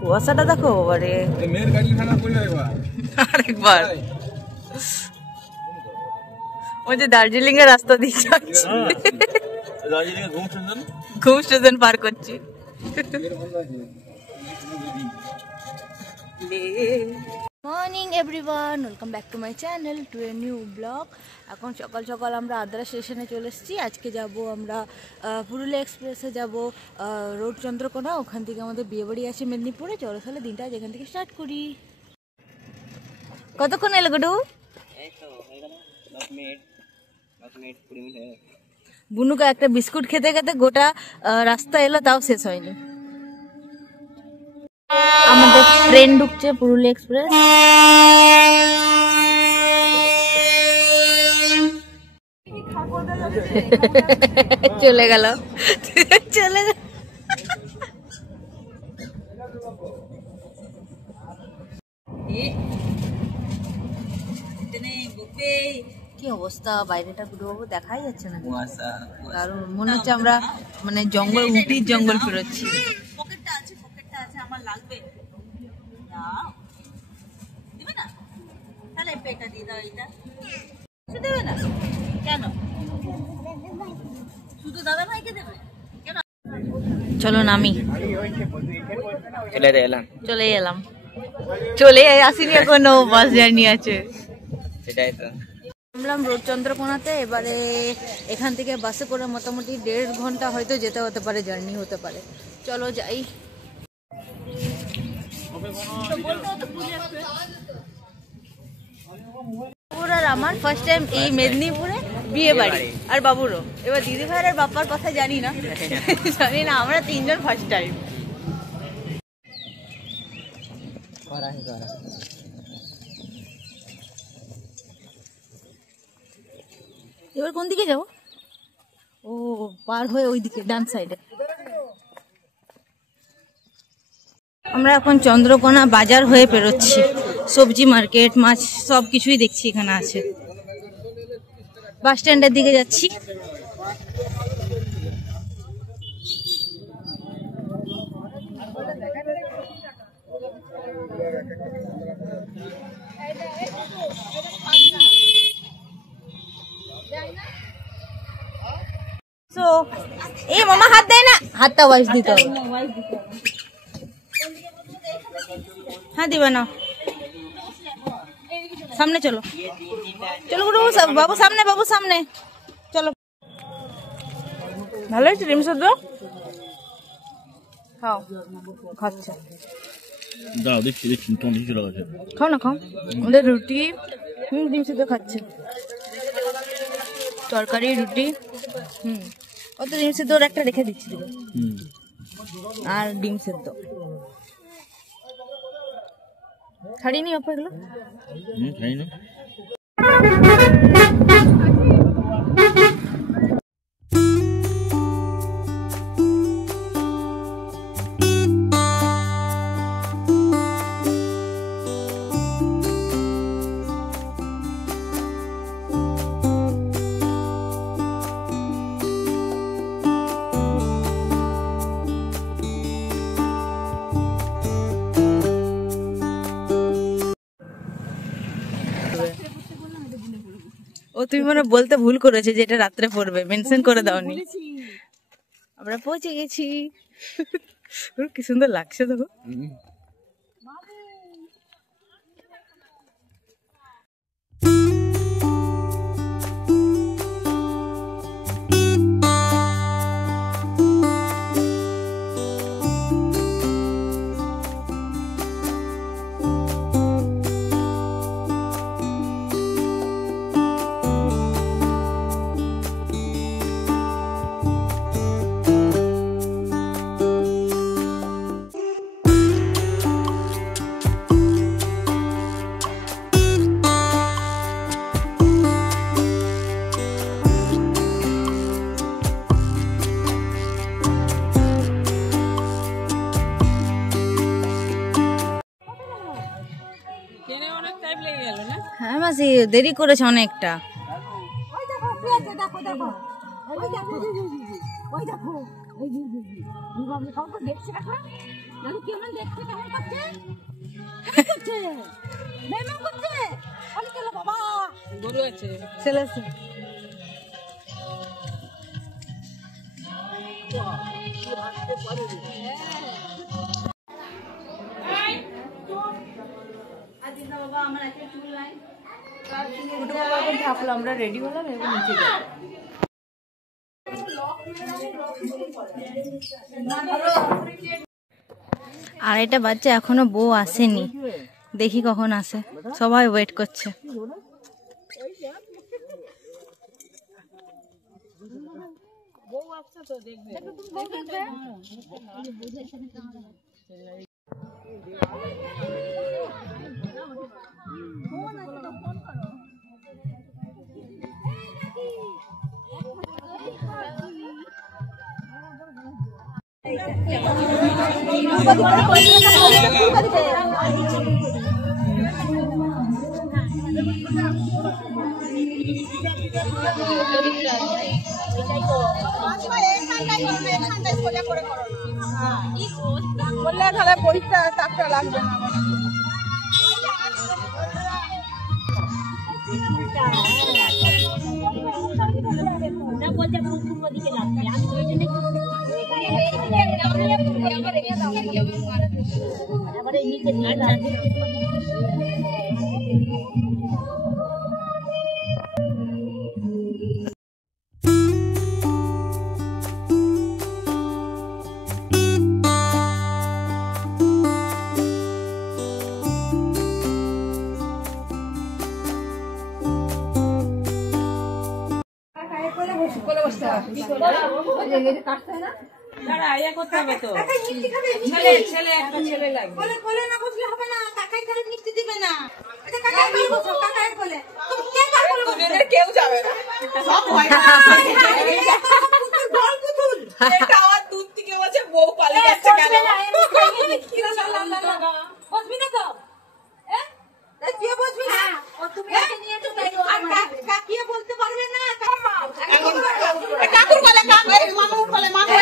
কুয়াশাটা দেখো বাবারে আরেকবার ওই যে দার্জিলিং এর রাস্তা দিয়ে যাচ্ছি ঘুম স্টেশন পার করছি morning everyone welcome back to my channel to a new blog. এখন সকাল সকাল আমরা আদ্রা স্টেশনে চলে এসেছি। আজকে যাব আমরা পুরুলিয়া এক্সপ্রেসে যাব রোড চন্দ্রকোনা, ওখান থেকে আমাদের বিয়েবাড়ি আছে মেদিনীপুরে। চলো তাহলে দিনটা যেখান থেকে স্টার্ট করি। কতক্ষণ এলো গুডু? বুনুকা একটা বিস্কুট খেতে খেতে গোটা রাস্তা এলো, তাও শেষ হয়নি। আমাদের ট্রেন ঢুকছে পুরুলিয়া এক্সপ্রেস। চলে গেল চলে গেল। কি অবস্থা বাইরেটা পুরো দেখাই যাচ্ছে না, কারণ মনে হচ্ছে আমরা মানে জঙ্গল উটির জঙ্গল ফেরোচ্ছি। আমার লাগবে দিবে না, তাহলে পেটা দিয়ে দাও। এটা দেবে না কেন? শুধু দাদা ভাইকে দেবে কেন? চলো নামি। চলে এলাম, চলে আসিনি এখনো, বাস জার্নি আছে। সেটাই তো নামলাম রোড চন্দ্রকোনাতে। এবারে এখান থেকে বাসে করে মোটামুটি 1.5 ঘন্টা হয়তো যেতে হতে পারে, জার্নি হতে পারে। চলো যাই। আর আমার ফার্স্ট টাইম এই মেদিনীপুরে বিয়ে বাড়ি, আর বাবুরও। এবার দিদি ভাইয়ের আর বাপ্পার কথা জানি না, জানি না, আমরা 3 জন ফার্স্ট টাইম। এবার কোন দিকে যাবো? ও পার হয়ে ওই দিকে ডান সাইডে। আমরা এখন চন্দ্রকোনা বাজার হয়ে পেরোচ্ছি। সবজি মার্কেট, মাছ সব কিছুই দেখছি এখানে আছে। বাস স্ট্যান্ডের দিকে যাচ্ছি। এই মামা হাত দেয় না, হাতটা ওয়াইস দিতে হবে। হ্যাঁ দিবে না, সামনে চলো চলো বাবু সামনে, বাবু সামনে চলো। ভালো হয়েছে ডিম সেদ্ধ, খাও। খাচ্ছে, দাও দেখছি দেখছি, খাও না খাও। আমাদের রুটি ডিম সেদ্ধ খাচ্ছে, তরকারি রুটি। অত ডিম সেদ্ধ ওর একটা রেখে দিচ্ছি, আর ডিম সেদ্ধ ছাড়িনি অপ এগুলো। খাই না। ও তুমি মানে বলতে ভুল করেছে যে এটা রাত্রে পড়বে, মেনশন করে দাওনি। আমরা পৌঁছে গেছি। কি সুন্দর লাগছে দেখো। মাসি দেরি করেছে অনেকটা। আমরা রেডি হলাম এবং নিচে যাব। আর এটা বাচ্চা এখনো বউ আসেনি, দেখি কখন আসে, সবাই ওয়েট করছে। বললে তাহলে বইটা তাপটা লাগবে না। কেউ যাবে না, দূর থেকে বলছে বউ পালিয়ে যাচ্ছে কেন? বলতে পারবে না কাকুর বলে মামু বলে মামু